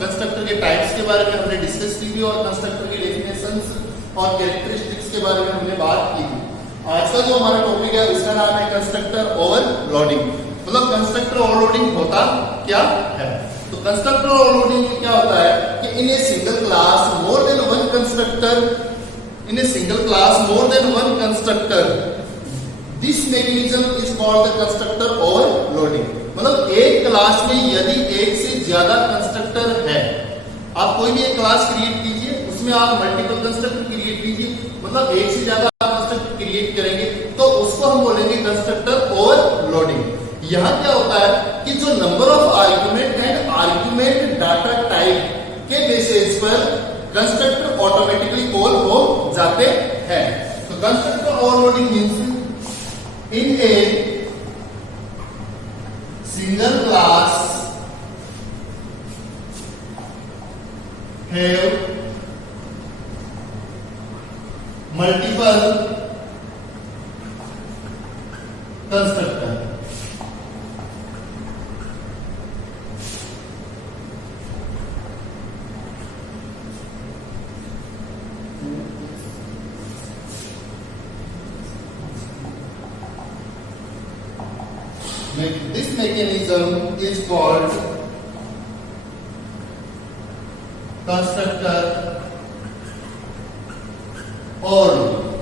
Constructor के types के बारे में हमने डिस्कस की थी और कंस्ट्रक्टर की डेफिनेशंस और कैरेक्टरिस्टिक्स के बारे में हमने बात की थी। आज का जो हमारा टॉपिक है उसका नाम है कंस्ट्रक्टर ओवरलोडिंग। मतलब कंस्ट्रक्टर ओवरलोडिंग होता क्या है? तो कंस्ट्रक्टर ओवरलोडिंग में क्या होता है कि in a single class more than one constructor this mechanism is called the constructor overloading. मतलब एक क्लास में यदि एक से ज्यादा कंस्ट्रक्टर है, आप कोई भी एक क्लास क्रिएट कीजिए, उसमें आप मल्टीपल कंस्ट्रक्टर क्रिएट कीजिए, मतलब एक से ज्यादा कंस्ट्रक्टर क्रिएट करेंगे तो उसको हम बोलेंगे कंस्ट्रक्टर ओवरलोडिंग। यहां क्या होता है कि जो number of argument and argument data type के बेसिस पर कंस्ट्रक्टर ऑटोमेटिकली कॉल हो जाते हैं। तो constructor overloading means in a single class have multiple constructor. This mechanism is called constructor overloading.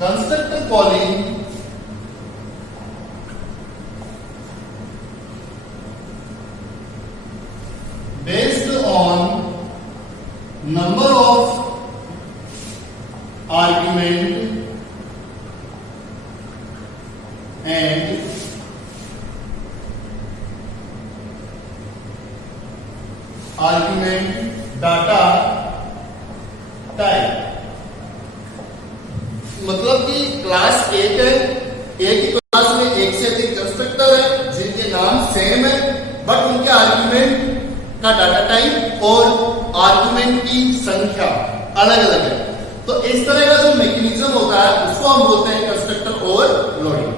Constructor calling based on number of argument and argument data type। मतलब कि class एक है, एक ही class में एक से अधिक कंस्ट्रक्टर है जिनके नाम सेम है बट उनके आर्ग्यूमेंट का डाटा टाइप और आर्गुमेंट की संख्या अलग अलग है। तो इस तरह का जो मैकेनिज्म होता है उसको हम बोलते हैं कंस्ट्रक्टर ओवरलोडिंग।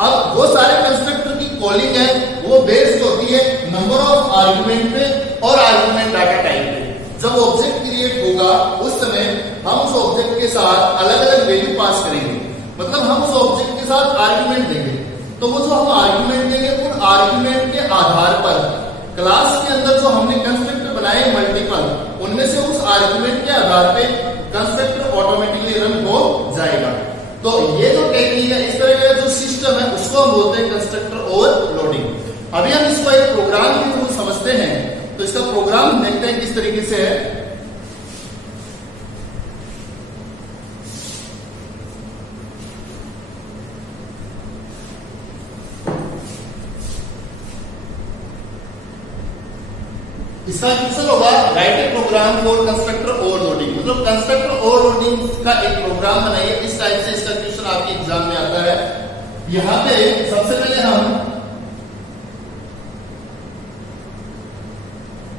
अब वो सारे कंस्ट्रक्टर की कॉलिंग है वो बेस्ड होती है नंबर ऑफ आर्गुमेंट पे और आर्गुमेंट डाटा टाइप पे। जब ऑब्जेक्ट क्रिएट होगा उस समय हम उस ऑब्जेक्ट के साथ अलग अलग वैल्यू पास करेंगे। मतलब हम उस ऑब्जेक्ट के साथ आर्गुमेंट देंगे, तो वो जो हम आर्गुमेंट देंगे उन आर्गुमेंट के आधार पर क्लास के अंदर जो हमने कंस्ट्रक्टर बनाए मल्टीपल, उनमें से उस आर्गुमेंट के आधार पे कंस्ट्रक्टर ऑटोमेटिकली रन हो जाएगा। तो ये जो टेक्निक है, इस तरह का जो सिस्टम है उसको हम बोलते हैं कंस्ट्रक्टर ओवरलोडिंग। अभी हम इसको एक प्रोग्राम के थ्रू समझते हैं, तो इसका प्रोग्राम देखते हैं किस तरीके से है। इसका आंसर होगा write a program for constructor overloading. मतलब कंस्ट्रक्टर ओवरलोडिंग का एक प्रोग्राम बनाइए। इस टाइप से इसका क्वेश्चन आपके एग्जाम में आता है। यहां पे सबसे पहले हम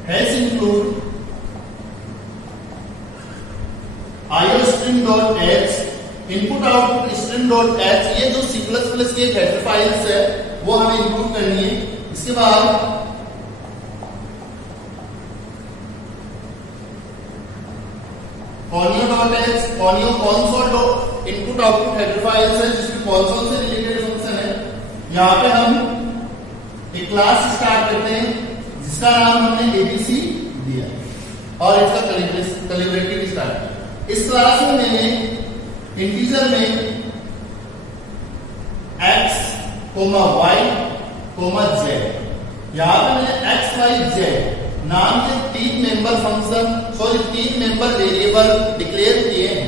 hash include iostring.h input output string.h, ये जो C++ की हेडर फाइल्स है वो हमें इंक्लूड करनी है। इसके बाद conio.h, conio console input output header files है जिसमें कंसोल से रिलेटेड फंक्शन है। यहाँ पे हम एक क्लास स्टार्ट करते हैं जिसका नाम हमने एबीसी दिया और इसका कैलिब्रेटिंग स्टार्ट। इस क्लास में मैंने इंटीजर में x, y, z, यहाँ पे मैंने x, y, z नाम के 3 member function 3 member variable declare किए हैं।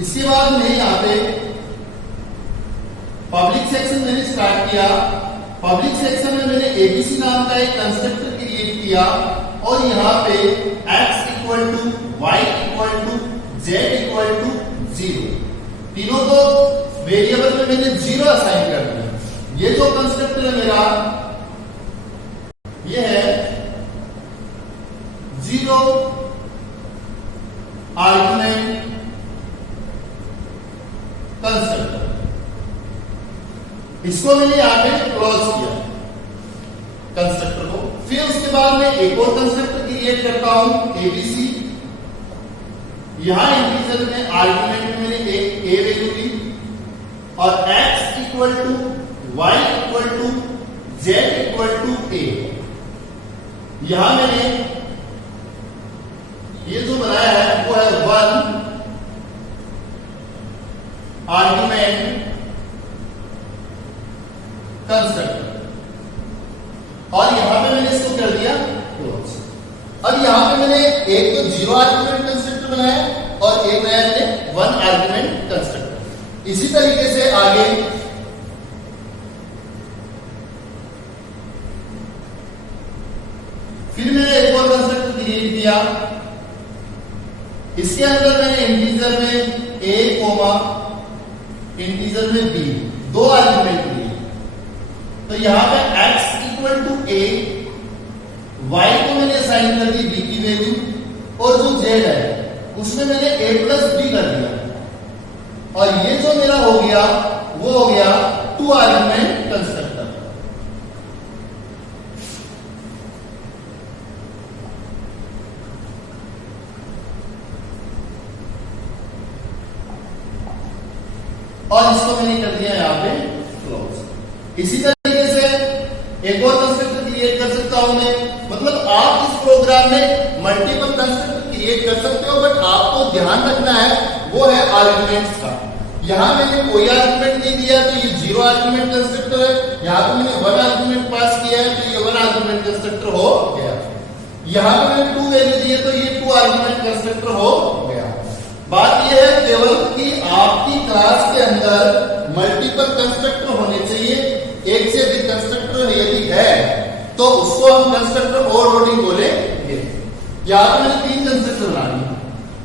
इसके बाद मैंने यहाँ पे पब्लिक सेक्शन मैंने स्टार्ट किया। पब्लिक सेक्शन में मैंने एबीसी नाम का एक कंस्ट्रक्टर क्रिएट किया और यहाँ पे x equal to y equal to z equal to 0, तीनों को वेरिएबल में मैंने 0 असाइन कर दिया। ये जो कंस्ट्रक्टर है मेरा ये है 0 आर्गुमेंट इसको मैंने यहाँ पे क्लोज किया कंस्ट्रक्टर को। फिर उसके बाद मैं एक और कंस्ट्रक्टर क्रिएट करता हूं एबीसी। यहां इंटीजर में आर्गुमेंट में मैंने एक ए वैल्यू ली और x equal to y equal to z equal to a। यहां मैंने ये जो बनाया है वो है 1 आर्गुमेंट कंस्ट्रक्टर और यहां पे मैंने इसको कर दिया क्लोज। अब यहां पे मैंने एक तो 0 आर्गुमेंट कंस्ट्रक्टर बनाया और एक नया मैंने 1 आर्गुमेंट कंस्ट्रक्टर। इसी तरीके से आगे फिर मैंने एक और कंस्ट्रक्टर क्रिएट किया। इसके अंदर मैंने इंटीजर में a कोमा इंटीजर में b दो आर्गुमेंट लिए। तो यहां पे x equal to a, y को मैंने असाइन कर दी b की वैल्यू और जो z है उसमें मैंने a प्लस b कर दिया और ये जो मेरा हो गया वो हो गया 2 आर्गुमेंट कंस्ट्रक्टर। और इसको मैंने कर दिया यहां पे क्लोज। इसी तरीके से एक और कंस्ट्रक्टर क्रिएट कर सकता हूं मैं। मतलब आप इस प्रोग्राम में मल्टीपल कंस्ट्रक्टर क्रिएट कर सकते हो, बट आपको ध्यान रखना है वो है आर्गुमेंट्स का। यहां मैंने कोई आर्गुमेंट नहीं दिया तो ये 0 आर्गुमेंट कंस्ट्रक्टर है। यहां पे मैंने 1 आर्गुमेंट पास किया है तो ये 1 आर्गुमेंट कंस्ट्रक्टर हो गया। यहां पे मैंने 2 वैल्यू दी है तो ये 2 आर्गुमेंट कंस्ट्रक्टर हो गया। बात यह है केवल कि आपकी क्लास के अंदर मल्टीपल कंस्ट्रक्टर होने चाहिए। एक से अधिक कंस्ट्रक्टर यदि है तो उसको हम कंस्ट्रक्टर ओवरलोडिंग बोलेंगे। यहां पे मैंने 3 कंस्ट्रक्टर बना लिए।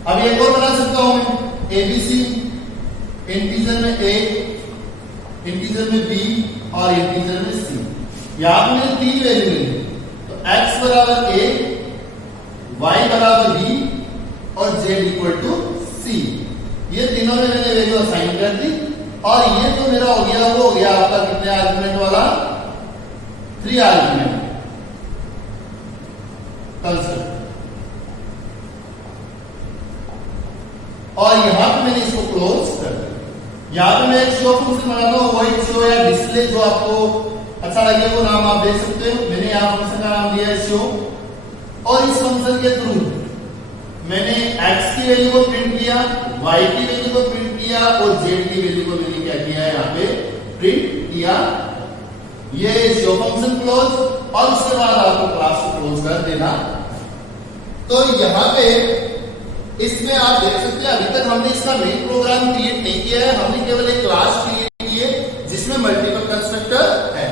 अब एक और बना सकता हूं मैं एबीसी इंटीजर में a, इंटीजर में b और इंटीजर में c। यहां पे मैंने 3 वैल्यू ली तो x बराबर a, y बराबर b और z इक्वल टू c। ये तीनों में मैंने वैल्यू असाइन कर दी और ये जो मेरा हो गया वो हो गया आपका कितने आर्गुमेंट वाला 3 आर्गुमेंट कंस्ट्रक्टर। और यहां पे मैंने इसको क्लोज कर दिया। यहां पे मैं एक शो फंक्शन बनाता हूं, वॉइड शो या डिस्प्ले जो आपको अच्छा लगे वो नाम आप दे सकते हो। मैंने यहां फंक्शन का नाम दिया है शो और इस फंक्शन के थ्रू मैंने x की वैल्यू को प्रिंट किया, y की वैल्यू को प्रिंट किया और z की वैल्यू को मैंने क्या किया है यहाँ पे प्रिंट किया। ये शो फंक्शन क्लोज और उसके बाद आपको क्लास को क्लोज कर देना। तो यहाँ पे इसमें आप देख सकते हैं अभी तक हमने इसका मेन प्रोग्राम क्रिएट नहीं किया है। हमने केवल एक क्लास क्रिएट की है जिसमें मल्टीपल कंस्ट्रक्टर है।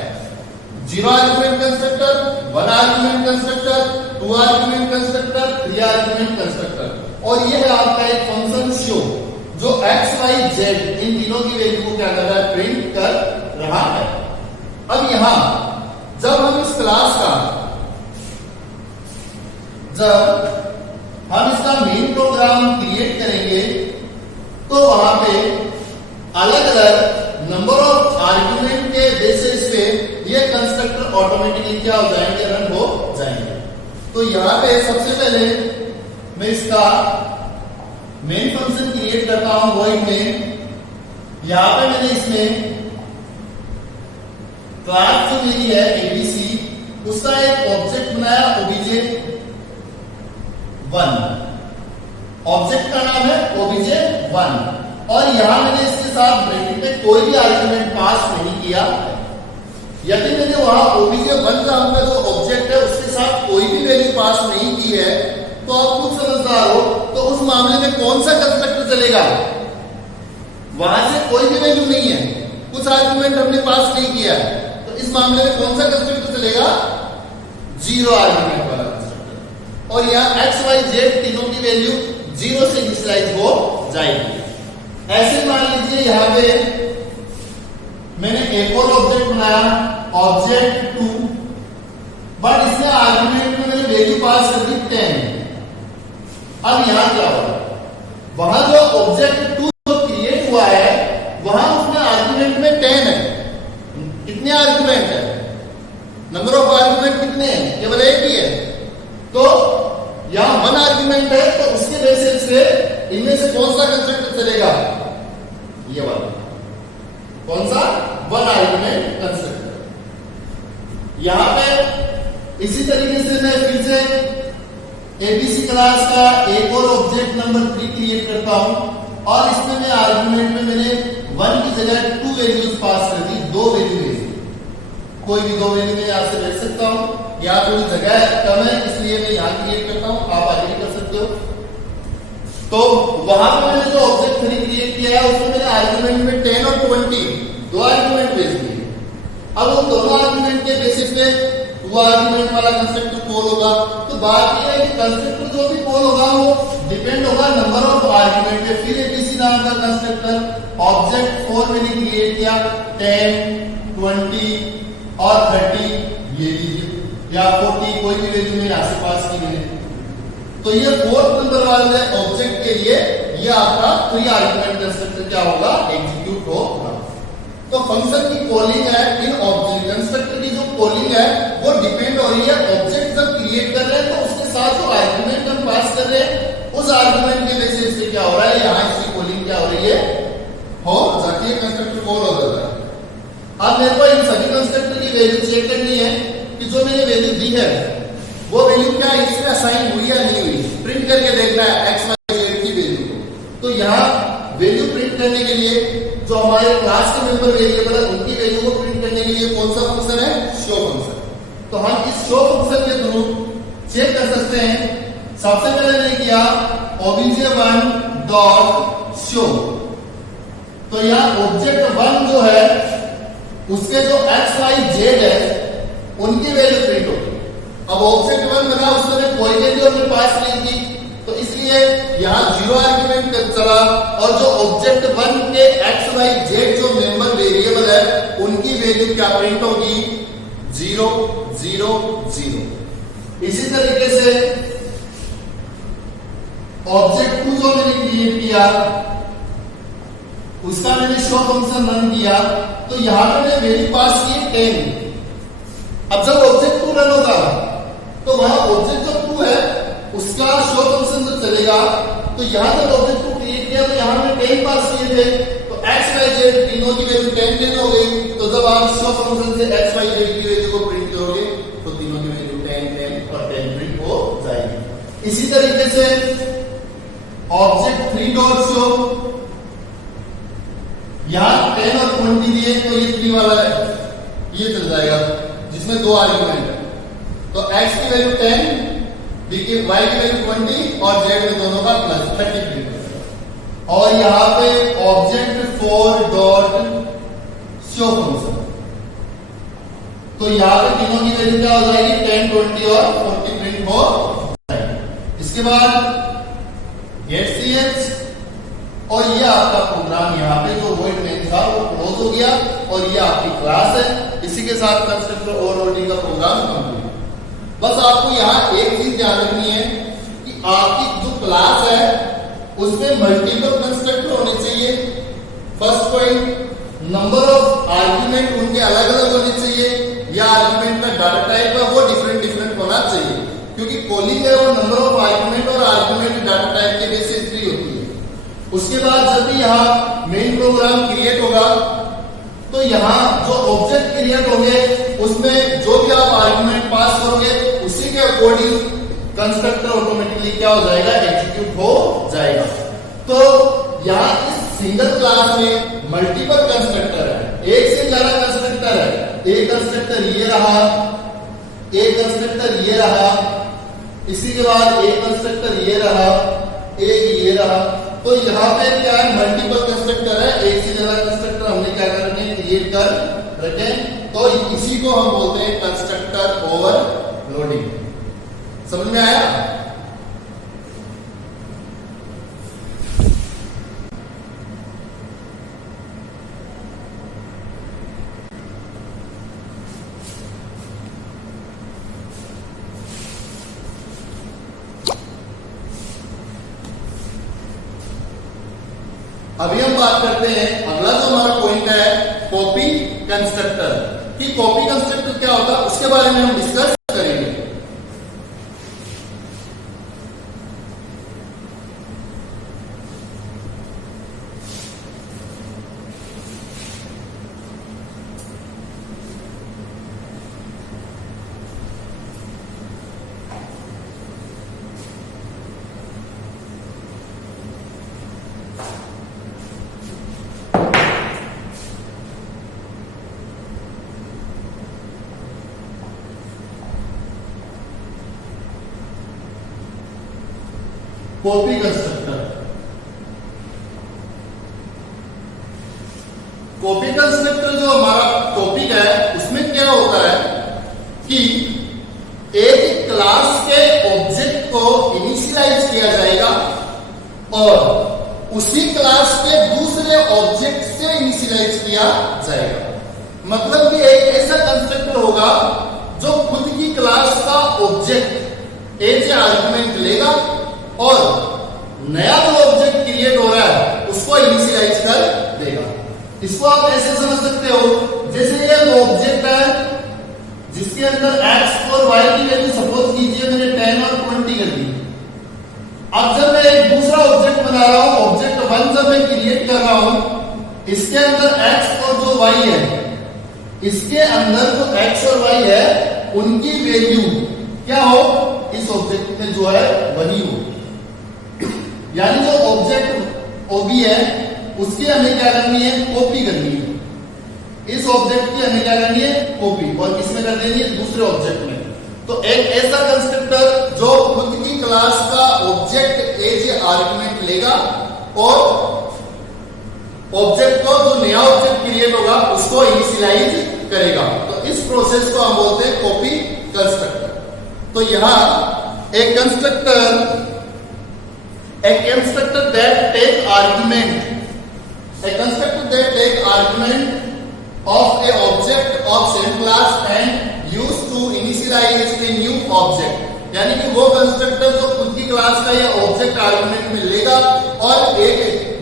0 argument constructor, 1 argument constructor, 2 argument constructor, 3 argument constructor और ये है आपका एक फंक्शन शो जो x, y, z इन तीनों की वैल्यू को क्या कर रहा है प्रिंट कर रहा है। अब यहां जब हम इस क्लास का मेन प्रोग्राम क्रिएट करेंगे तो वहां पे अलग अलग नंबर ऑफ आर्गुमेंट के बेसिस पे ये कंस्ट्रक्टर ऑटोमेटिकली क्या हो जाएंगे, रन हो जाएंगे। तो यहां पे सबसे पहले मैं इसका मेन फंक्शन क्रिएट करता हूं वॉइड में। यहां पे मैंने इसमें क्लास जो मेरी है एबीसी उसका एक ऑब्जेक्ट बनाया obj1। ऑब्जेक्ट का नाम है obj1 और यहां मैंने इसके साथ ब्रैकेट में कोई भी आर्गुमेंट पास नहीं किया। यदि मैंने वहां obj1 का अपना जो ऑब्जेक्ट है उसके साथ कोई भी वैल्यू पास नहीं की है तो आप खुद समझदार हो तो उस मामले में कौन सा कंस्ट्रक्टर चलेगा। वहां से कोई भी वैल्यू नहीं है, कुछ आर्गुमेंट हमने पास नहीं किया है तो इस मामले में कौन सा कंस्ट्रक्टर चलेगा, 0 आर्गुमेंट वाला कंस्ट्रक्टर। और यहां x, y, z तीनों की वैल्यू 0 से इनिशियलाइज हो जाएगी। ऐसे मान लीजिए यहां पे मैंने एक और ऑब्जेक्ट बनाया ऑब्जेक्ट 2 बट इसमें आर्गुमेंट में मैंने वैल्यू पास कर दी 10। अब यहां क्या होगा, वहां जो ऑब्जेक्ट 2 जो क्रिएट हुआ है वहां उसमें आर्गुमेंट में 10 है, केवल एक ही है। तो यहां वन आर्ग्यूमेंट है, तो उसके बेसिस से इनमें से कौन सा कंस्ट्रक्टर चलेगा? ये वाला। कौन सा? One argument constructor. यहां पे इसी तरीके से मैं फिर से एबीसी क्लास का एक और ऑब्जेक्ट नंबर 3 क्रिएट करता हूं, और इसमें मैं आर्गुमेंट में मैंने 1 की जगह 2 वैल्यूज पास कर दी, 2 वैल्यू ले ली। कोई भी 2 वैल्यू में यहां से ले सकता हूं, या थोड़ी जगह कम है इसलिए मैं यहां क्रिएट करता हूं, आप आगे भी कर सकते हो। तो वहां पे मैंने जो ऑब्जेक्ट 3 क्रिएट किया है उसमें मैंने आर्गुमेंट में 10 और 20 दो आर्गुमेंट भेज दिए। अब उन दोनों आर्गुमेंट के बेसिस पे वो आर्गुमेंट वाला कंस्ट्रक्टर कॉल होगा। तो बात यह है कि कंस्ट्रक्टर जो भी कॉल होगा वो डिपेंड होगा नंबर ऑफ आर्गुमेंट पे। फिर एबीसी नाम का कंस्ट्रक्टर ऑब्जेक्ट 4 मैंने क्रिएट किया, 10, 20 और 30 ये लीजिए, या 40 कोई भी वैल्यू में यहां से पास की मैंने। तो ये 4th नंबर वाले ऑब्जेक्ट के लिए ये आपका 3 आर्गुमेंट कंस्ट्रक्टर क्या होगा? एग्जीक्यूट होगा। तो फंक्शन की कॉलिंग है इन ऑब्जेक्ट कंस्ट्रक्टर की जो कॉलिंग है वो डिपेंड हो रही है ऑब्जेक्ट जब क्रिएट कर रहे हैं तो उसके साथ जो आर्गुमेंट हम पास कर रहे हैं उस आर्गुमेंट के बेसिस से क्या हो रहा है, यहां इसकी कॉलिंग क्या हो रही है, हो जाती है, कंस्ट्रक्टर कॉल हो जाता है। अब मेरे को इन सभी कंस्ट्रक्टर की वैल्यू चेक करनी है कि जो मैंने वैल्यू दी है वो वैल्यू क्या इसमें असाइन हुई या नहीं हुई, प्रिंट करके देखना है एक्स वाई जेड की वैल्यू को। तो यहाँ वैल्यू प्रिंट करने के लिए जो हमारे क्लास के मेंबर वेरिएबल है उनकी वैल्यू को प्रिंट करने के लिए कौन सा फंक्शन है? Show function. तो हम इस शो फंक्शन के थ्रू चेक कर सकते हैं। सबसे पहले मैंने किया obj1 डॉट शो, तो यहाँ ऑब्जेक्ट 1 जो है उसके जो एक्स वाई जेड है उनकी वैल्यू प्रिंट होगी। अब ऑब्जेक्ट 1 बना उसमें कोई वैल्यू अपने पास नहीं थी, तो इसलिए यहां 0 आर्गुमेंट चला, और जो ऑब्जेक्ट 1 के एक्स वाई जेड जो मेंबर वेरिएबल है उनकी वैल्यू क्या प्रिंट होगी? 0 0 0। इसी तरीके से ऑब्जेक्ट 2 जो मैंने क्रिएट किया उसका मैंने शो फंक्शन रन किया, तो यहां पे मैंने वैल्यू पास की 10। अब जब ऑब्जेक्ट 2 रन होगा तो वहां ऑब्जेक्ट जो 2 है उसका शो फंक्शन जब चलेगा तो यहां जब ऑब्जेक्ट 2 क्रिएट किया तो यहां हमने 10 पास किए थे, तो एक्स वाई जेड तीनों की वैल्यू 10 10 हो गई। तो जब आप शो फंक्शन से एक्स वाई जेड की वैल्यू को प्रिंट करोगे तो तीनों की वैल्यू 10 10 और 10 प्रिंट हो जाएगी। इसी तरीके से ऑब्जेक्ट 3 डॉट शो, यहां 10 और 20 दिए तो ये 3 वाला है ये चल जाएगा जिसमें 2 आर्गुमेंट है। तो x की वैल्यू 10, y की वैल्यू 20 और z में दोनों का प्लस 30 प्रिंट होगा। और यहां पे ऑब्जेक्ट 4 डॉट शो फंक्शन, तो यहां पे तीनों की वैल्यू क्या हो जाएगी? 10 20 और 40 प्रिंट हो जाएगी। इसके बाद गेट ch, और ये आपका प्रोग्राम यहाँ पे जो वॉइड मेन था वो क्लोज हो गया, और ये आपकी क्लास है। इसी के साथ कंस्ट्रक्टर ओवरलोडिंग का प्रोग्राम कंप्लीट। बस आपको यहाँ एक चीज ध्यान रखनी है कि आपकी जो क्लास है उसमें मल्टीपल कंस्ट्रक्टर होने चाहिए। First point, number of argument उनके अलग अलग होने चाहिए, या आर्गुमेंट का डाटा टाइप है वो डिफरेंट डिफरेंट होना चाहिए, क्योंकि कॉलिंग है वो नंबर ऑफ आर्गुमेंट और आर्गुमेंट डाटा टाइप के बेसिस पे होती है। उसके बाद जब भी यहाँ मेन प्रोग्राम क्रिएट होगा तो यहाँ जो ऑब्जेक्ट क्रिएट होंगे उसमें जो भी आप आर्गुमेंट पास करोगे उसी के अकॉर्डिंग कंस्ट्रक्टर ऑटोमेटिकली क्या हो जाएगा? एग्जीक्यूट हो जाएगा। तो यहाँ इस सिंगल क्लास में मल्टीपल कंस्ट्रक्टर है, एक से ज्यादा कंस्ट्रक्टर है। एक कंस्ट्रक्टर ये रहा, एक कंस्ट्रक्टर ये रहा, इसी के बाद एक कंस्ट्रक्टर ये रहा, एक ये रहा। तो यहाँ पे क्या है? मल्टीपल कंस्ट्रक्टर है, एक से ज्यादा कंस्ट्रक्टर हमने क्या कर रखे हैं? क्रिएट कर रखे हैं। तो इसी को हम बोलते हैं कंस्ट्रक्टर ओवरलोडिंग। समझ में आया? अभी हम बात करते हैं, अगला जो हमारा पॉइंट है कॉपी कंस्ट्रक्टर। कि कॉपी कंस्ट्रक्टर क्या होता है उसके बारे में हम डिस्कस करेंगे। Copy constructor. कॉपी कंस्ट्रक्टर जो हमारा टॉपिक है उसमें क्या होता है कि एक क्लास के ऑब्जेक्ट को इनिशियलाइज किया जाएगा और उसी क्लास के दूसरे ऑब्जेक्ट से इनिशियलाइज किया जाएगा। मतलब कि एक ऐसा कंस्ट्रक्टर होगा जो खुद की क्लास का ऑब्जेक्ट एज ए आर्गुमेंट लेगा और नया जो ऑब्जेक्ट क्रिएट हो रहा है उसको इनिशियलाइज कर देगा। इसको आप ऐसे समझ सकते हो जैसे ये दो ऑब्जेक्ट है जिसके अंदर x और y की वैल्यू सपोज कीजिए मैंने 10 और 20 कर दी। अब जब मैं एक दूसरा ऑब्जेक्ट बना रहा हूं, ऑब्जेक्ट 1 जब मैं क्रिएट कर रहा हूं, इसके अंदर x और जो y है, इसके अंदर जो x और y है उनकी वैल्यू क्या हो, इस ऑब्जेक्ट में जो है वही हो। यानी जो ऑब्जेक्ट ओबी है उसकी हमें क्या करनी है, कॉपी करनी है। इस ऑब्जेक्ट की हमें क्या करनी है, कॉपी, और किसमें कर देनी है, दूसरे ऑब्जेक्ट में। तो एक ऐसा कंस्ट्रक्टर जो खुद की क्लास का ऑब्जेक्ट एज ए आर्गुमेंट लेगा और ऑब्जेक्ट को जो नया ऑब्जेक्ट क्रिएट होगा उसको इनिशियलाइज करेगा। तो इस प्रोसेस को हम बोलते हैं कॉपी कंस्ट्रक्टर। तो यहां एक constructor that take argument of a object of same class and used to initialize a new object। यानी कि वो कंस्ट्रक्टर जो खुद की क्लास का या ऑब्जेक्ट आर्गुमेंट में लेगा और एक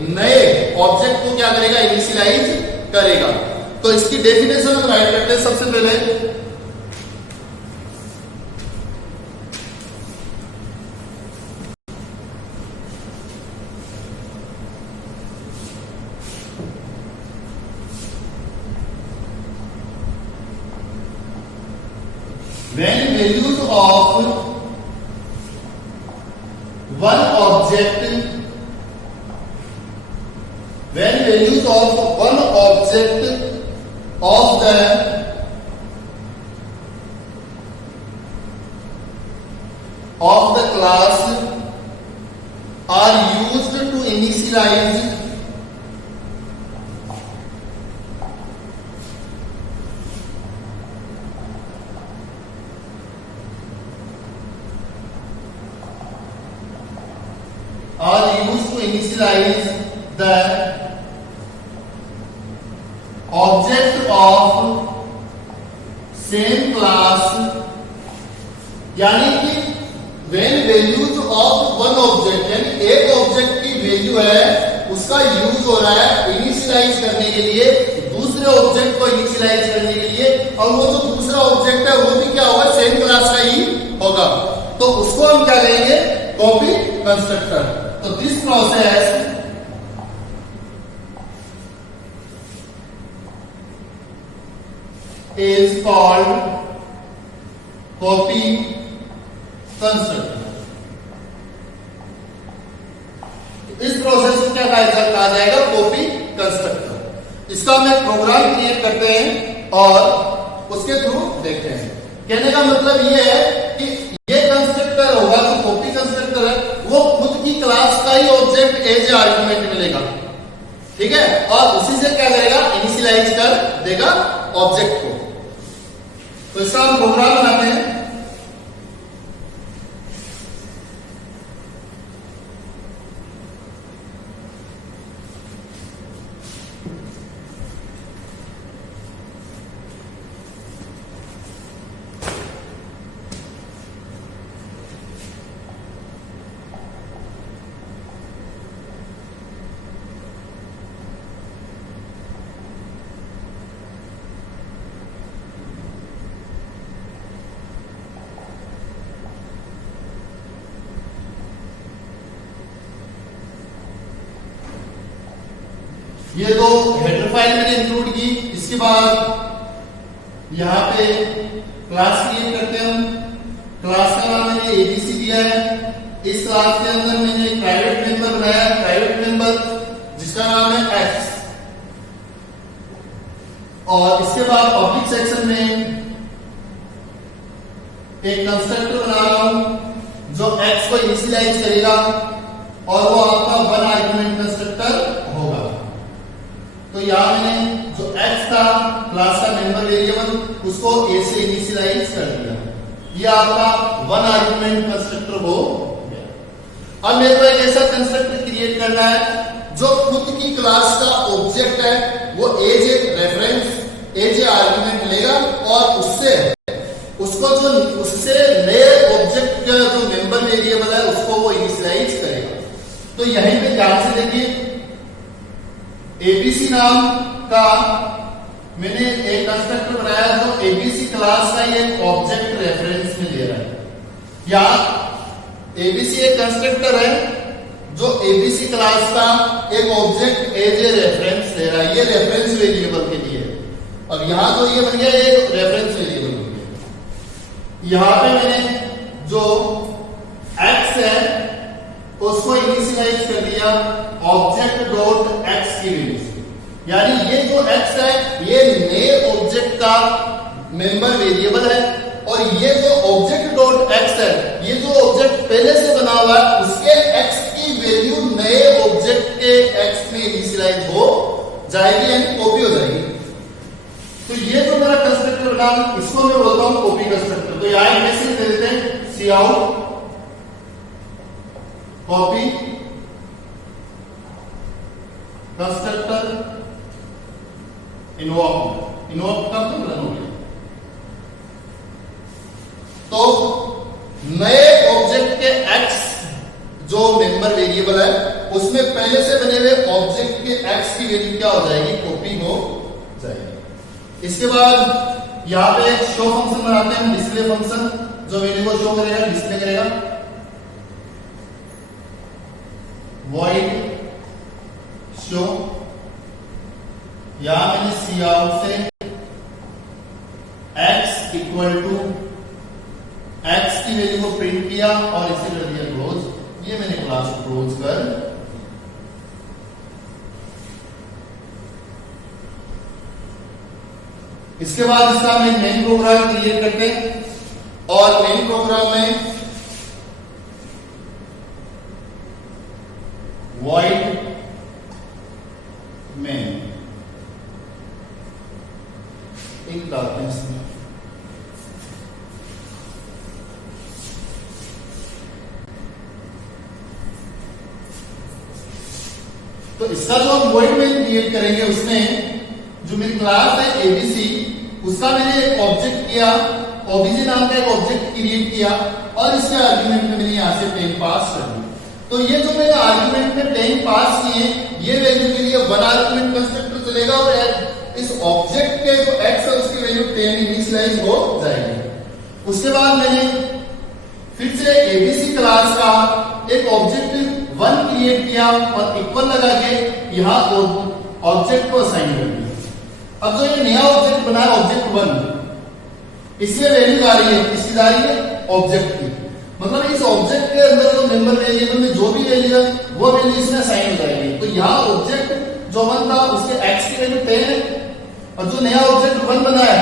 नए ऑब्जेक्ट को क्या करेगा, इनिशियलाइज करेगा। तो इसकी डेफिनेशन हम राइट करते हैं। सबसे पहले when values of one object of the class are used to initialize the object of same class। यानी कि when values of one object, यानी एक ऑब्जेक्ट की वैल्यू है उसका यूज हो रहा है इनिशियलाइज करने के लिए, दूसरे ऑब्जेक्ट को इनिशियलाइज करने के लिए, और वो जो दूसरा ऑब्जेक्ट है वो भी क्या होगा, सेम क्लास का ही होगा। तो उसको हम क्या कहेंगे, कॉपी कंस्ट्रक्टर। तो this process is called copy constructor। इस प्रोसेस को क्या कहा जाएगा, कॉपी कंस्ट्रक्टर। इसका हम एक प्रोग्राम क्रिएट करते हैं और उसके थ्रू देखते हैं। कहने का मतलब ये है कि ये कंस्ट्रक्टर होगा जो कॉपी कंस्ट्रक्टर है, वो खुद की क्लास का ही ऑब्जेक्ट एज ए आर्गुमेंट मिलेगा, ठीक है, और उसी से क्या करेगा, इनिशियलाइज कर देगा ऑब्जेक्ट को। तो इसका हम प्रोग्राम बनाते हैं। ये दो हेडर फाइल मैंने इंक्लूड की। इसके बाद यहाँ पे क्लास क्रिएट करते हैं हम। क्लास का नाम मैंने एबीसी दिया है। इस क्लास के अंदर मैंने एक प्राइवेट मेंबर बनाया है, प्राइवेट मेंबर जिसका नाम है एक्स, और इसके बाद पब्लिक सेक्शन में एक कंस्ट्रक्टर बना रहा हूं जो एक्स को इनिशियलाइज करेगा और वो आपका वन आर्गुमेंट कंस्ट्रक्टर होगा। तो यहां मैंने जो x था क्लास का मेंबर वेरिएबल उसको a से इनिशियलाइज कर दिया, ये आपका वन आर्गुमेंट कंस्ट्रक्टर हो गया। अब मेरे को एक ऐसा कंस्ट्रक्टर क्रिएट करना है जो खुद की क्लास का ऑब्जेक्ट है वो as a reference as a argument लेगा और उससे नए ऑब्जेक्ट का जो मेंबर वेरिएबल है उसको वो इनिशियलाइज करेगा। तो यहीं पे ध्यान से देखिए, एबीसी नाम का मैंने एक कंस्ट्रक्टर बनाया जो एबीसी क्लास का ये ऑब्जेक्ट रेफरेंस में दे रहा है। या एबीसी एक कंस्ट्रक्टर है जो एबीसी क्लास का एक ऑब्जेक्ट एज ए रेफरेंस दे रहा है, ये रेफरेंस वेरिएबल के लिए। अब यहां तो ये बन गया ये रेफरेंस वेरिएबल बन गया। यहां पे मैंने जो x है उसको इनिशियलाइज कर दिया ऑब्जेक्ट डॉट x की वैल्यू से, यानी ये जो x है ये नए ऑब्जेक्ट का मेंबर वेरिएबल है और ये जो ऑब्जेक्ट डॉट x है ये जो ऑब्जेक्ट पहले से बना हुआ है उसके x की वैल्यू नए ऑब्जेक्ट के x में इनिशियलाइज हो जाएगी, यानी कॉपी हो जाएगी। तो ये जो मेरा कंस्ट्रक्टर बना इसको मैं बोलता हूं कॉपी कंस्ट्रक्टर। तो यहां मैसेज दे देते हैं सी आउट कॉपी कंस्ट्रक्टर इन्वॉक का रन हो गया। तो नए ऑब्जेक्ट के x जो मेंबर वेरिएबल है उसमें पहले से बने हुए ऑब्जेक्ट के x की वैल्यू क्या हो जाएगी, कॉपी हो जाएगी। इसके बाद यहां पे एक शो फंक्शन बनाते हैं, डिस्प्ले फंक्शन जो वैल्यू को शो करेगा, डिस्प्ले करेगा। void शो, यहां मैंने सी आउट से x इक्वल टू x की वैल्यू को प्रिंट किया और इसे कर दिया क्लोज। ये मैंने क्लास को क्लोज कर इसके बाद इसका हम मेन प्रोग्राम क्रिएट करते हैं और मेन प्रोग्राम में void main एक डालते हैं इसमें। तो इसका जो हम void main क्रिएट करेंगे उसमें जो मेरी क्लास है एबीसी उसका मैंने एक ऑब्जेक्ट किया, ओबीजे नाम का एक ऑब्जेक्ट क्रिएट किया और इसके आर्गुमेंट में मैंने यहां से 10 पास कर दी। तो ये जो मैंने आर्गुमेंट में 10 पास किए ये वैल्यू के लिए वन आर्गुमेंट कंस्ट्रक्टर चलेगा और इस ऑब्जेक्ट के जो x है उसकी वैल्यू 10 इनिशियलाइज हो जाएगी। उसके बाद मैंने फिर से एबीसी क्लास का एक ऑब्जेक्ट 1 क्रिएट किया और इक्वल लगा के यहां ऑब्जेक्ट को असाइन कर दिया। अब जो ये नया ऑब्जेक्ट बना है ऑब्जेक्ट 1 इसमें वैल्यू आ रही है, किसकी आ रही है, ऑब्जेक्ट की। मतलब इस ऑब्जेक्ट के अंदर जो मेंबर वेरिएबल में जो भी वैल्यू है वो वैल्यू इसमें असाइन हो जाएगी। तो यहाँ ऑब्जेक्ट जो 1 था उसके x की वैल्यू 10 है और जो नया ऑब्जेक्ट 1 बना है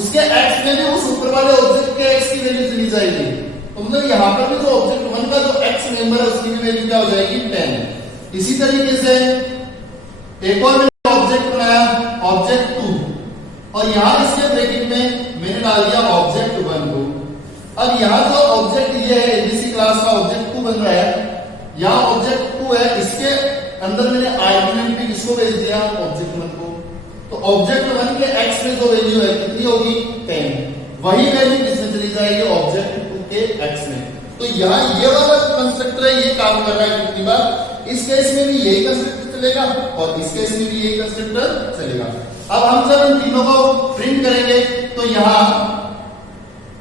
उसके x में भी उस ऊपर वाले ऑब्जेक्ट के x की वैल्यू चली जाएगी। तो मतलब यहाँ पर भी जो ऑब्जेक्ट 1 का जो x मेंबर है उसकी भी वैल्यू क्या हो जाएगी, 10। इसी तरीके से एक और मैंने ऑब्जेक्ट बनाया ऑब्जेक्ट 2 और यहां इसके ब्रैकेट में मैंने डाल दिया ऑब्जेक्ट 1 को। अब यहां जो ऑब्जेक्ट ये है एबीसी क्लास का ऑब्जेक्ट 2 बन रहा है, यहां ऑब्जेक्ट 2 है इसके अंदर मैंने आर्गुमेंट भी किसको भेज दिया, ऑब्जेक्ट 1 को। तो ऑब्जेक्ट 1 के x में जो वैल्यू है कितनी होगी, 10। वही वैल्यू किसमें चली जाएगी, ऑब्जेक्ट 2 के x में। तो यहाँ ये वाला कंस्ट्रक्टर है ये काम कर रहा है कितनी बार, इस केस में भी यही कंस्ट्रक्टर चलेगा और इस केस में भी यही कंस्ट्रक्टर चलेगा। अब हम जब इन तीनों को प्रिंट करेंगे तो यहाँ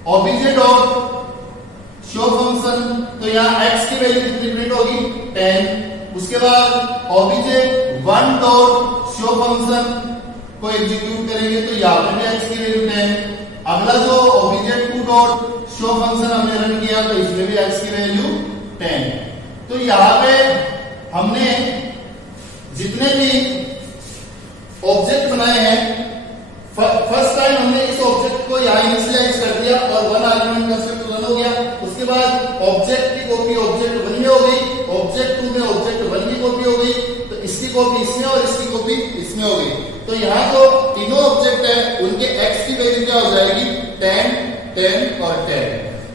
ऑब्जेक्ट डॉट शो फंक्शन, तो यहाँ x की वैल्यू कितनी प्रिंट होगी, 10। उसके बाद ऑब्जेक्ट 1 डॉट शो फंक्शन को एग्जीक्यूट करेंगे तो यहाँ पे भी x की वैल्यू 10। अगला जो ऑब्जेक्ट 2 डॉट शो फंक्शन हमने रन किया तो इसमें भी x की वैल्यू 10। तो यहाँ पे हमने जितने भी ऑब्जेक्ट बनाए हैं फर्स्ट टाइम हमने इस ऑब्जेक्ट को यहाँ इनिशियलाइज कर दिया और 1 आर्गुमेंट कंस्ट्रक्टर रन हो गया। उसके बाद ऑब्जेक्ट की कॉपी ऑब्जेक्ट 1 में हो गई, ऑब्जेक्ट 2 में इसमें हो गई। तो यहाँ जो तीनों ऑब्जेक्ट है उनके x की वैल्यू क्या हो जाएगी 10 10 और 10।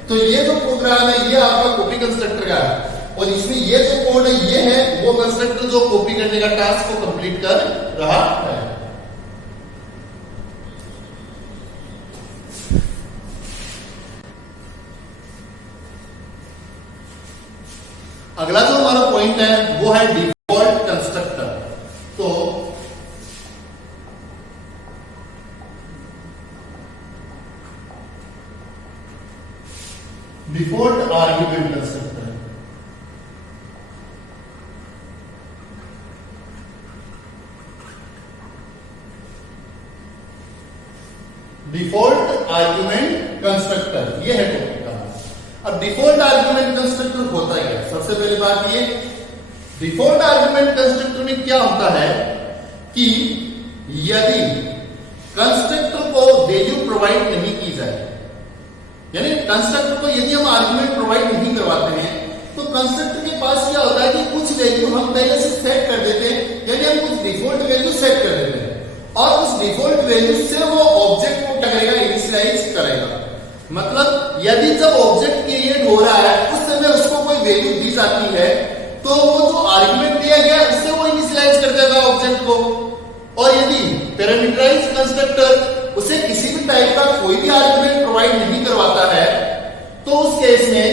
तो ये जो प्रोग्राम है ये आपका कॉपी कंस्ट्रक्टर का है और इसमें ये जो कोड है ये है वो कंस्ट्रक्टर जो कॉपी करने का टास्क को कंप्लीट कर रहा है। अगला जो हमारा पॉइंट है वो है डिफॉल्ट कंस्ट्रक्टर। तो default argument constructor default argument constructor ये है टॉपिक का। अब डिफॉल्ट आर्ग्यूमेंट कंस्ट्रक्टर होता है क्या? सबसे पहले बात ये डिफॉल्ट आर्ग्यूमेंट कंस्ट्रक्टर में क्या होता है कि यदि कंस्ट्रक्टर को वैल्यू प्रोवाइड नहीं की जाए, यानी कंस्ट्रक्टर को यदि हम आर्ग्यूमेंट प्रोवाइड नहीं करवाते हैं तो कंस्ट्रक्टर के पास क्या होता है कि कुछ वैल्यू हम पहले से सेट कर देते हैं, यानी हम कुछ डिफॉल्ट वैल्यू सेट कर देते हैं और उस डिफॉल्ट वैल्यू से वो ऑब्जेक्ट को क्या करेगा इनिशियलाइज करेगा। मतलब यदि जब ऑब्जेक्ट क्रिएट हो रहा है उस समय उसको कोई वैल्यू दी जाती है तो वो जो आर्गुमेंट दिया गया उससे वो इनिशियलाइज कर देगा ऑब्जेक्ट को। और यदि पैरामीटराइज कंस्ट्रक्टर उसे किसी भी टाइप का कोई भी आर्गुमेंट प्रोवाइड नहीं करवाता है तो उस केस में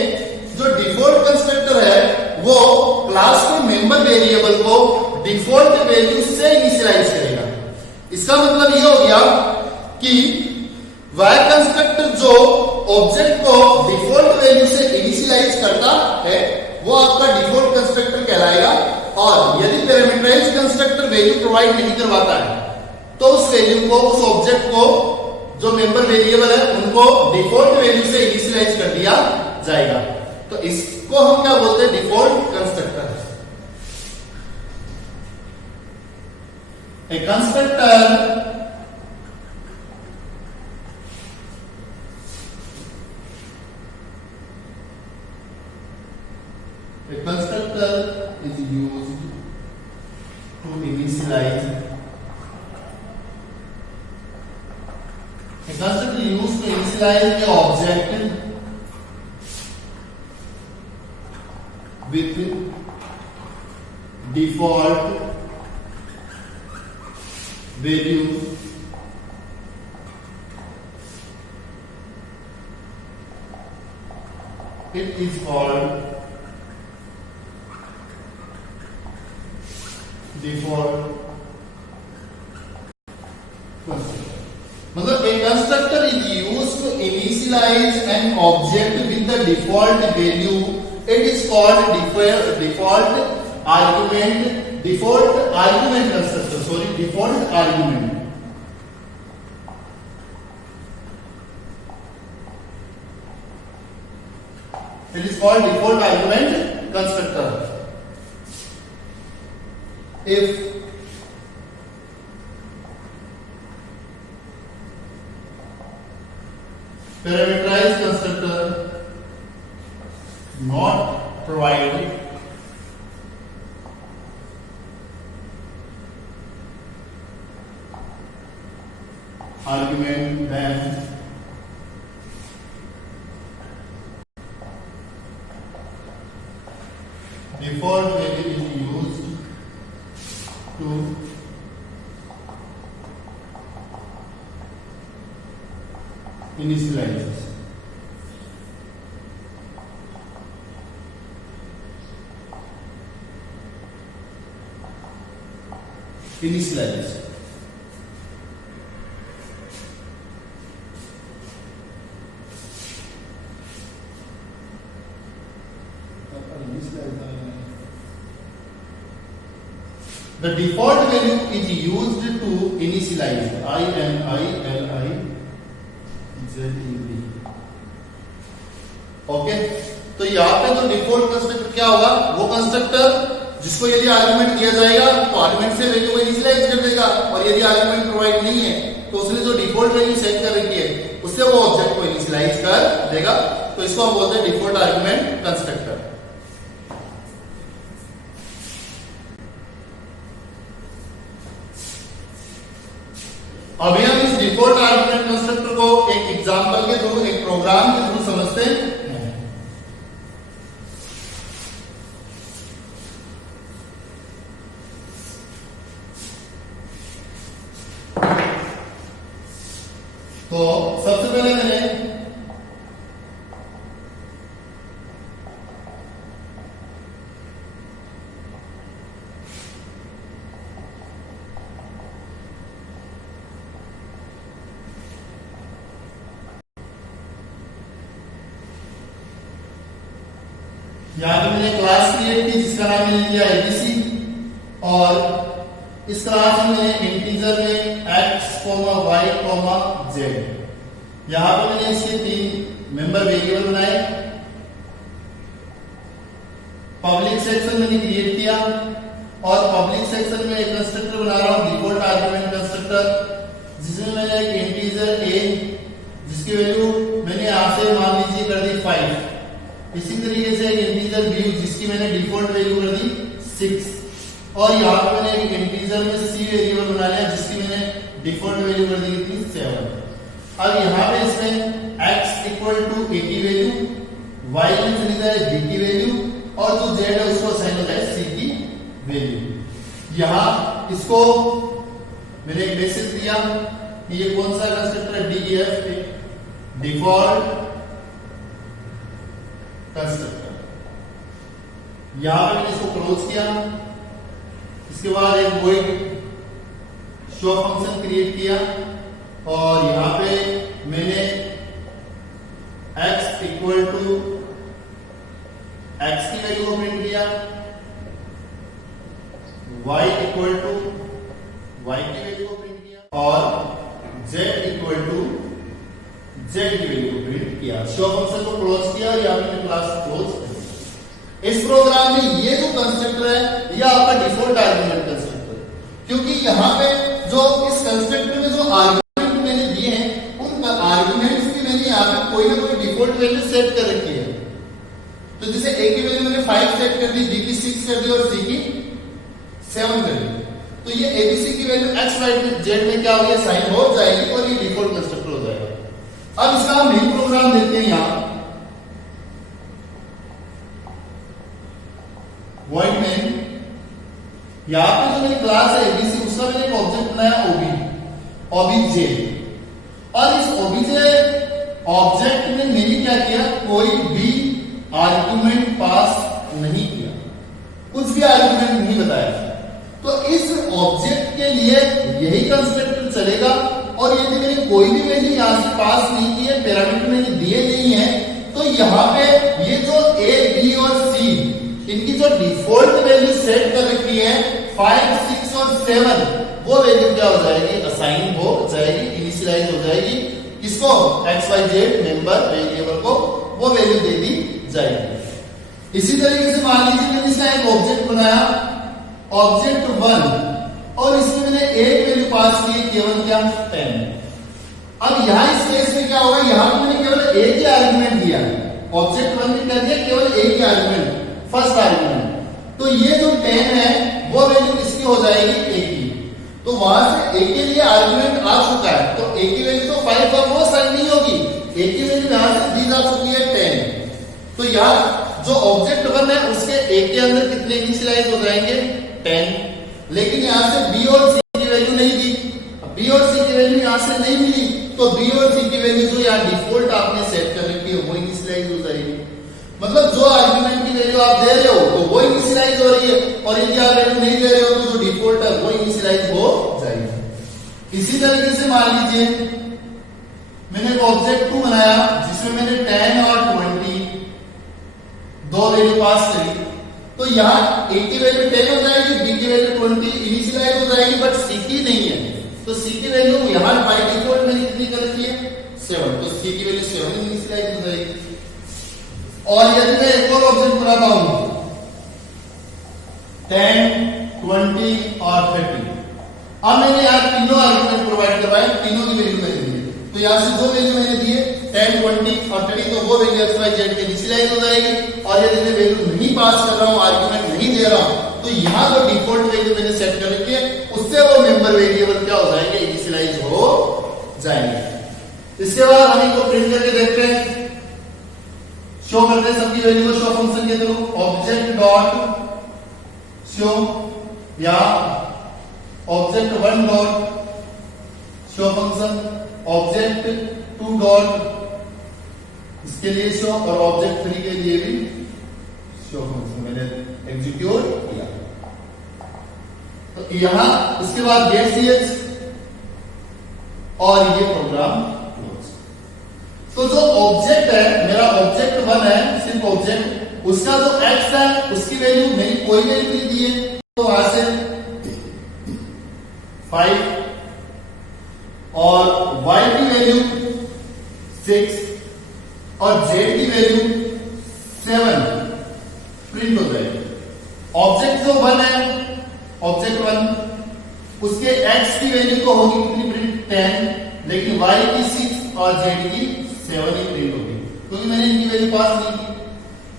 जो डिफॉल्ट कंस्ट्रक्टर है वो क्लास के मेंबर वेरिएबल को डिफॉल्ट वैल्यू से इनिशियलाइज करेगा। इसका मतलब ये हो गया कि वह कंस्ट्रक्टर जो ऑब्जेक्ट को डिफॉल्ट वैल्यू से इनिशियलाइज करता है वो आपका डिफॉल्ट कंस्ट्रक्टर कहलाएगा। और यदि पैरामीटराइज्ड कंस्ट्रक्टर वैल्यू प्रोवाइड नहीं करवाता है तो उस वैल्यू को उस ऑब्जेक्ट को जो मेंबर वेरिएबल है उनको डिफॉल्ट वैल्यू से इनिशियलाइज कर दिया जाएगा। तो इसको हम क्या बोलते हैं default constructor. A constructor is used to initialize. A constructor is used to initialize the object with default value it is called default constructor. मतलब a constructor is used to initialize an object with the default value, it is called default argument constructor, default argument. It is called default argument constructor. If parameterized constructor not provided argument, then default value is used to initialize. The default value is used to initialize. INILIZED. Okay, तो यहाँ पे जो default constructor क्या होगा, वो constructor जिसको यदि argument दिया जाएगा तो आर्गुमेंट से वैल्यू को इनिशियलाइज कर देगा और यदि आर्गुमेंट प्रोवाइड नहीं है तो उसने जो डिफॉल्ट वैल्यू सेट कर रखी है उससे वो ऑब्जेक्ट को इनिशियलाइज कर देगा। तो इसको हम बोलते हैं डिफॉल्ट आर्गुमेंट कंस्ट्रक्टर। अभी हम इस डिफॉल्ट आर्गुमेंट कंस्ट्रक्टर को एक एग्जांपल के थ्रू, एक प्रोग्राम के थ्रू समझते हैं। तो सबसे पहले मैंने यहां पे मैंने क्लास क्रिएट की जिसका नाम मैंने लिया एबीसी, और इस क्लास में मैंने इंटीजर में x, y, z, यहां पे मैंने इसके 3 मेंबर वेरिएबल बनाए। पब्लिक सेक्शन मैंने क्रिएट किया और पब्लिक सेक्शन में एक कंस्ट्रक्टर बना रहा हूं, डिफॉल्ट आर्गुमेंट कंस्ट्रक्टर, जिसमें मैंने एक इंटीजर a जिसकी वैल्यू मैंने यहां से मान लीजिए कर दी 5। इसी तरीके से एक इंटीजर b जिसकी मैंने डिफॉल्ट वैल्यू कर दी 6, और यहां पे मैंने एक इंटीजर में c वेरिएबल बना लिया जिसकी मैंने डिफॉल्ट वैल्यू कर दी कितनी 7। अब यहां पे इसमें x इक्वल टू a की वैल्यू, y में चली जाए b की वैल्यू, और जो z है उसको असाइन हो जाए c की वैल्यू। यहां इसको मैंने एक मैसेज दिया कि ये कौन सा कंस्ट्रक्टर है, def डिफॉल्ट कंस्ट्रक्टर। यहां पे मैंने इसको क्लोज किया, इसके बाद एक वॉइड शो फंक्शन क्रिएट किया, और यहां पे मैंने x इक्वल टू x की वैल्यू को प्रिंट किया, y इक्वल टू y की वैल्यू को प्रिंट किया, और z इक्वल टू z की वैल्यू को प्रिंट किया। शो फंक्शन को क्लोज किया और यहां पे क्लास क्लोज कर दी। इस प्रोग्राम में ये जो कंस्ट्रक्टर है ये आपका डिफॉल्ट आर्गुमेंट कंस्ट्रक्टर है, क्योंकि यहां पे जो इस कंस्ट्रक्टर में जो आर्गुमेंट मैंने दिए हैं उन आर्गुमेंट्स की मैंने यहां पे कोई ना कोई डिफॉल्ट वैल्यू सेट कर रखी है। तो जैसे a की वैल्यू मैंने 5 सेट कर दी, b की 6 कर दी और c की 7 कर दी, तो ये abc की वैल्यू x, y, z में क्या होगी, साइन हो जाएगी और ये डिफॉल्ट कंस्ट्रक्टर हो जाएगा। अब इसका हम मेन प्रोग्राम देखते हैं। यहां वॉइड मेन, यहां पे जो मेरी क्लास है एबीसी उसका मैंने एक ऑब्जेक्ट बनाया ओबीजे, और इस ओबीजे ऑब्जेक्ट में मैंने क्या किया, कोई भी आर्गुमेंट पास नहीं किया, कुछ भी आर्गुमेंट नहीं बताया। तो इस ऑब्जेक्ट के लिए यही कंस्ट्रक्टर चलेगा, और यदि मैंने कोई भी वैल्यू यहां से पास नहीं की है, पैरामीटर मैंने दिए नहीं है, तो यहां पे ये जो a, b और c इनकी जो डिफॉल्ट वैल्यू सेट कर रखी है 5, 6 और 7, वो वैल्यू क्या हो जाएगी, असाइन हो जाएगी, इनिशियलाइज हो जाएगी। किसको, x, y, z member variable को वो वैल्यू दे दी जाएगी। इसी तरीके से मान लीजिए मैंने इसका एक ऑब्जेक्ट बनाया, ऑब्जेक्ट 1, और इसमें मैंने एक वैल्यू पास की केवल क्या, 10। अब यहां इस केस में क्या होगा, यहां पे मैंने केवल एक ही आर्गुमेंट दिया, ऑब्जेक्ट 1 में क्या दिया, केवल एक ही आर्गुमेंट, फर्स्ट आर्गुमेंट। तो ये जो 10 है वो वैल्यू किसकी हो जाएगी, a की। तो वहां से a के लिए आर्गुमेंट आ चुका है, तो a की वैल्यू तो 5 पर वो साइन नहीं होगी, a की वैल्यू यहां से दी जा चुकी है 10। तो यहां जो ऑब्जेक्ट 1 है उसके a के अंदर कितने इनिशियलाइज हो जाएंगे, 10। लेकिन यहां से b और c की वैल्यू नहीं दी, b और c की वैल्यू यहां से नहीं मिली, तो b और c की वैल्यू जो यहां डिफॉल्ट आपने सेट कर रखी है वो इनिशियलाइज हो जाएगी। मतलब जो आर्गुमेंट की वैल्यू आप दे रहे हो तो वो इनिशियलाइज हो रही है, और यदि आप वैल्यू नहीं दे रहे हो तो जो डिफॉल्ट है वो इनिशियलाइज हो जाएगी। इसी तरीके से मान लीजिए मैंने एक ऑब्जेक्ट 2 बनाया जिसमें मैंने 10 और 20 दो वैल्यू पास करी, तो यहाँ a की वैल्यू 10 हो जाएगी, b की वैल्यू 20 इनिशियलाइज हो जाएगी, बट c की नहीं है। तो c की वैल्यू यहाँ बाय डिफॉल्ट मैंने कितनी कर रखी है, 7, तो c की वैल्यू 7 इनिशियलाइज हो जाएगी। और यदि मैं एक और ऑब्जेक्ट बनाता हूं 10, 20 और 30, अब मैंने यहाँ तीनों आर्गुमेंट प्रोवाइड करवाए, तीनों की वैल्यू मैंने दी, तो यहां से जो वैल्यू मैंने दिए 10, 20 और 30, तो वो वैल्यू x, y, z के इनिशियलाइज हो जाएगी। और यदि मैं वैल्यू नहीं पास कर रहा हूं, आर्गुमेंट नहीं दे रहा हूं, तो यहां जो डिफॉल्ट वैल्यू मैंने सेट कर रखी है उससे वो मेंबर वेरिएबल क्या हो जाएंगे, इनिशियलाइज हो जाएंगे। इसके बाद हम इनको प्रिंट करके देखते हैं, शो करते हैं सबकी वैल्यू को शो फंक्शन के थ्रू। ऑब्जेक्ट डॉट शो या object 1 dot show function, object 2 dot इसके लिए शो और ऑब्जेक्ट 3 के लिए भी शो फंक्शन मैंने एग्जीक्यूट किया। तो यहां उसके बाद गेट सीएच और ये प्रोग्राम क्लोज। तो जो ऑब्जेक्ट है मेरा ऑब्जेक्ट 1 है, सिर्फ ऑब्जेक्ट, उसका जो एक्स है उसकी वैल्यू मेरी कोई वैल्यू नहीं दी है, तो वहां से 5 और y की वैल्यू 6 और z की वैल्यू 7 प्रिंट हो जाएगी। ऑब्जेक्ट जो 1 है, ऑब्जेक्ट 1 उसके x की वैल्यू को होगी कितनी प्रिंट 10, लेकिन y की 6 और z की 7 ही प्रिंट होगी, क्योंकि मैंने इनकी वैल्यू पास नहीं की।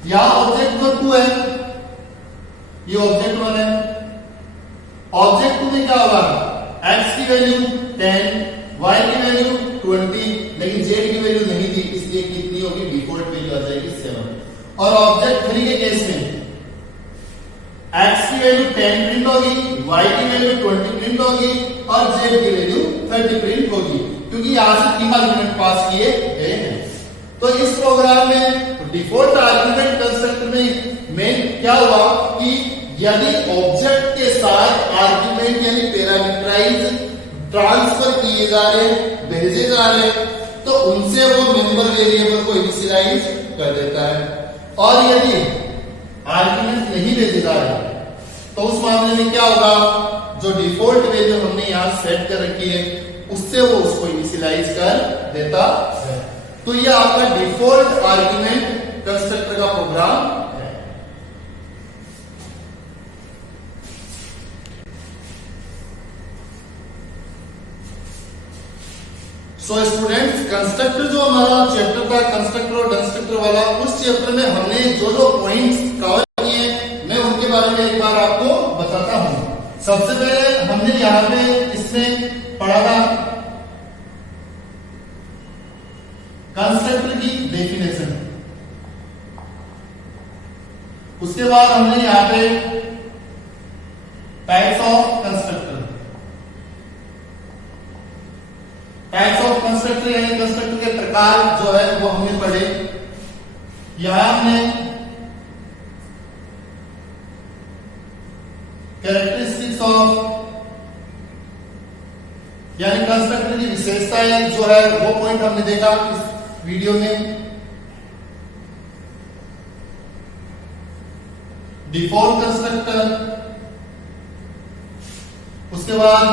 यहां ऑब्जेक्ट 2 है, ये ऑब्जेक्ट 1 है। ऑब्जेक्ट 2 में क्या होगा, x की वैल्यू 10, y की वैल्यू 20, लेकिन z की वैल्यू नहीं थी, इसलिए कितनी होगी, डिफॉल्ट वैल्यू आ जाएगी 7। और ऑब्जेक्ट 3 के केस में x की वैल्यू 10 प्रिंट होगी, y की वैल्यू 20 प्रिंट होगी और z की वैल्यू 30 प्रिंट होगी, क्योंकि यहां से 3 आर्गुमेंट पास किए गए हैं। तो इस प्रोग्राम में डिफॉल्ट आर्गुमेंट कंस्ट्रक्टर में मेन क्या हुआ कि यदि ऑब्जेक्ट के साथ आर्गुमेंट यानी पैरामीटराइज ट्रांसफर किए जा रहे, भेजे जा रहे, तो उनसे वो मेंबर वेरिएबल को इनिशियलाइज कर देता है। और यदि आर्गुमेंट नहीं भेजे जा रहे तो उस मामले में क्या होगा, जो डिफॉल्ट वैल्यू हमने यहां सेट कर रखी है उससे वो उसको इनिशियलाइज कर देता है। तो ये आपका डिफॉल्ट आर्गुमेंट कंस्ट्रक्टर का प्रोग्राम है। सो स्टूडेंट्स, कंस्ट्रक्टर जो हमारा चैप्टर था कंस्ट्रक्टर और कंस्ट्रक्टर वाला, उस चैप्टर में हमने जो जो पॉइंट्स कवर किए मैं उनके बारे में एक बार आपको बताता हूं। सबसे पहले हमने यहां पे इसमें पढ़ा था कंस्ट्रक्टर की डेफिनेशन, उसके बाद हमने यहां पे types of constructor, types of constructor यानी कंस्ट्रक्टर के प्रकार जो है वो हमने पढ़े। यहां हमने कैरेक्टरिस्टिक्स ऑफ यानी कंस्ट्रक्टर की विशेषताएं जो है वो पॉइंट हमने देखा इस वीडियो में। डिफॉल्ट कंस्ट्रक्टर, उसके बाद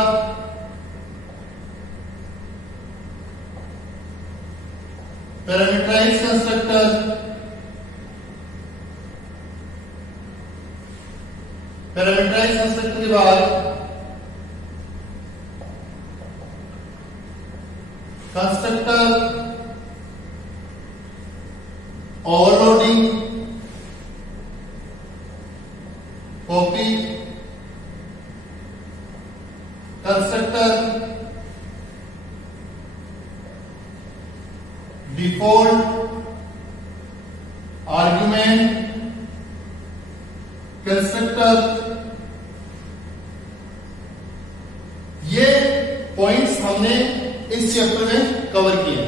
पैरामीटराइज्ड कंस्ट्रक्टर, पैरामीटराइज्ड कंस्ट्रक्टर के बाद constructor overloading, copy, constructor default, argument, constructor, ये पॉइंट्स हमने इस चैप्टर में कवर किए।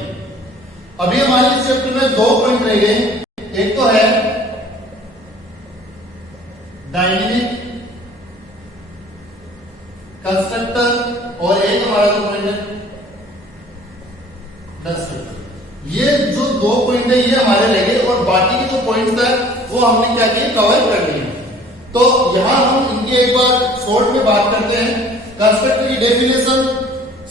अभी हमारे इस चैप्टर में 2 पॉइंट रह गए, एक तो है डायनेमिक कंस्ट्रक्टर और एक हमारा जो पॉइंट है कंस्ट्रक्टर। ये जो 2 पॉइंट है ये हमारे रह गए और बाकी के जो पॉइंट्स है वो हमने क्या किए, कवर कर लिए। तो यहां हम इनकी एक बार शॉर्ट में बात करते हैं। कंस्ट्रक्टर की डेफिनेशन,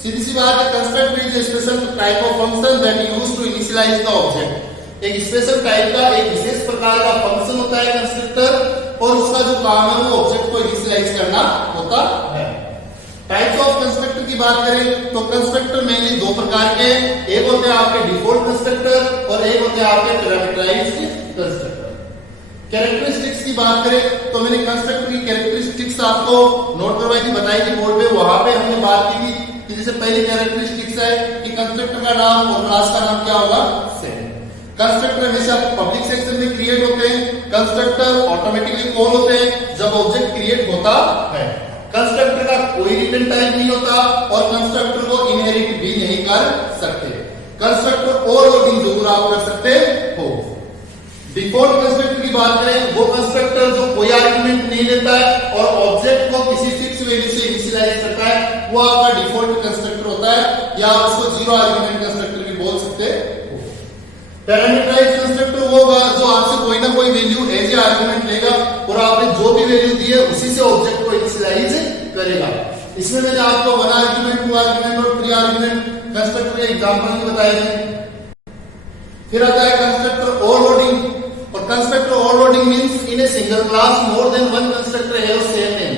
सीधी सी बात है, constructor is a special type of function that used to initialize the object. एक स्पेशल टाइप का, एक विशेष प्रकार का फंक्शन होता है कंस्ट्रक्टर, और उसका जो काम है वो ऑब्जेक्ट को इनिशियलाइज करना होता है। टाइप्स ऑफ कंस्ट्रक्टर की बात करें तो कंस्ट्रक्टर मेनली 2 प्रकार के, एक होते हैं आपके डिफॉल्ट कंस्ट्रक्टर और एक होते हैं आपके पैरामीटराइज्ड कंस्ट्रक्टर। कैरेक्टरिस्टिक्स की बात करें तो मैंने कंस्ट्रक्टर की कैरेक्टरिस्टिक्स आपको नोट करवाई थी, बताई थी बोर्ड पे, वहां पे हमने बात की थी कि जैसे पहली कैरेक्टरिस्टिक्स है कि कंस्ट्रक्टर का नाम और क्लास का नाम क्या होगा, सेम। कंस्ट्रक्टर हमेशा पब्लिक सेक्शन में क्रिएट होते हैं, कंस्ट्रक्टर ऑटोमेटिकली कॉल होते हैं जब ऑब्जेक्ट क्रिएट होता है। कंस्ट्रक्टर का कोई रिटर्न टाइप नहीं होता और कंस्ट्रक्टर को इनहेरिट भी नहीं कर सकते। कंस्ट्रक्टर ओवरलोडिंग जरूर आप कर सकते हो। डिफॉल्ट कंस्ट्रक्टर की बात करें, वो कंस्ट्रक्टर जो कोई आर्गुमेंट नहीं लेता है और ऑब्जेक्ट को किसी फिक्स वैल्यू से इनिशियलाइज करता है, वो आपका डिफॉल्ट कंस्ट्रक्टर होता है, या आप उसको जीरो आर्गुमेंट कंस्ट्रक्टर भी बोल सकते हो। पैरामीटराइज्ड कंस्ट्रक्टर वो होगा जो आपसे कोई ना कोई वैल्यू एज ए आर्गुमेंट लेगा और आपने जो भी वैल्यू दी है उसी से ऑब्जेक्ट को इनिशियलाइज करेगा। इसमें मैंने आपको 1 आर्गुमेंट, 2 आर्गुमेंट और 3 आर्गुमेंट कंस्ट्रक्टर के एग्जांपल भी बताए थे। फिर आता है कंस्ट्रक्टर ओवरलोडिंग, और constructor overloading means in a single class more than one constructor have same name,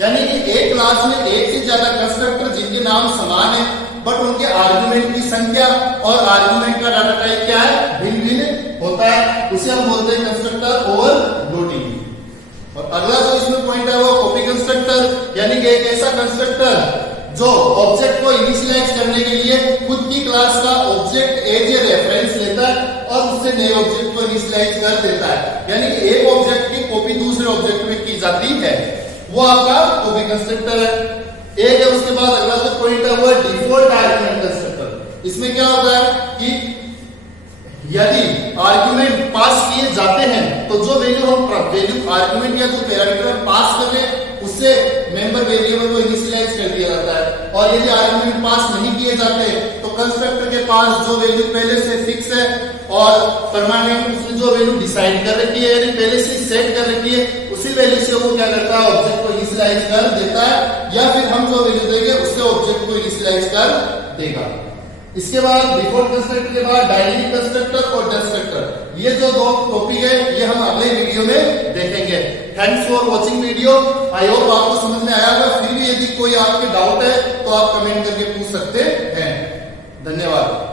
यानी कि एक क्लास में एक से ज्यादा कंस्ट्रक्टर जिनके नाम समान है बट उनके आर्गुमेंट की संख्या और आर्गुमेंट का डाटा टाइप क्या है, भिन्न भिन्न होता है, उसे हम बोलते हैं कंस्ट्रक्टर ओवरलोडिंग। और अगला जो इसमें पॉइंट है वो कॉपी कंस्ट्रक्टर, यानी कि एक ऐसा कंस्ट्रक्टर जो ऑब्जेक्ट को इनिशियलाइज करने के लिए खुद की क्लास का ऑब्जेक्ट एज ए रेफरेंस लेता है और उससे नए ऑब्जेक्ट को इनिशियलाइज कर देता है, यानी कि एक ऑब्जेक्ट की कॉपी दूसरे ऑब्जेक्ट में की जाती है, वो आपका कॉपी कंस्ट्रक्टर है। एक है, उसके बाद अगला जो पॉइंट है वो डिफॉल्ट आर्गुमेंट कंस्ट्रक्टर। इसमें क्या होता है कि यदि आर्गुमेंट पास किए जाते हैं तो जो वैल्यू हम वैल्यू आर्गुमेंट या जो पैरामीटर पास कर ले उससे मेंबर वेरिएबल को इनिशियलाइज कर दिया जाता है, और यदि आर्गुमेंट पास नहीं किए जाते तो कंस्ट्रक्टर के पास जो वैल्यू पहले से फिक्स है और परमानेंट उसने जो वैल्यू डिसाइड कर रखी है यानी पहले से सेट कर रखी है, उसी वैल्यू से वो क्या करता है, ऑब्जेक्ट को इनिशियलाइज कर देता है, या फिर हम जो वैल्यू देंगे उससे ऑब्जेक्ट को इनिशियलाइज कर देगा। इसके बाद डिफॉल्ट कंस्ट्रक्टर के बाद डायनेमिक कंस्ट्रक्टर और डिस्ट्रक्टर, ये जो दो टॉपिक है ये हम अगले वीडियो में देखेंगे। Thanks for watching video, I hope आपको समझ में आया होगा। फिर भी यदि कोई आपके डाउट है तो आप कमेंट करके पूछ सकते हैं। धन्यवाद।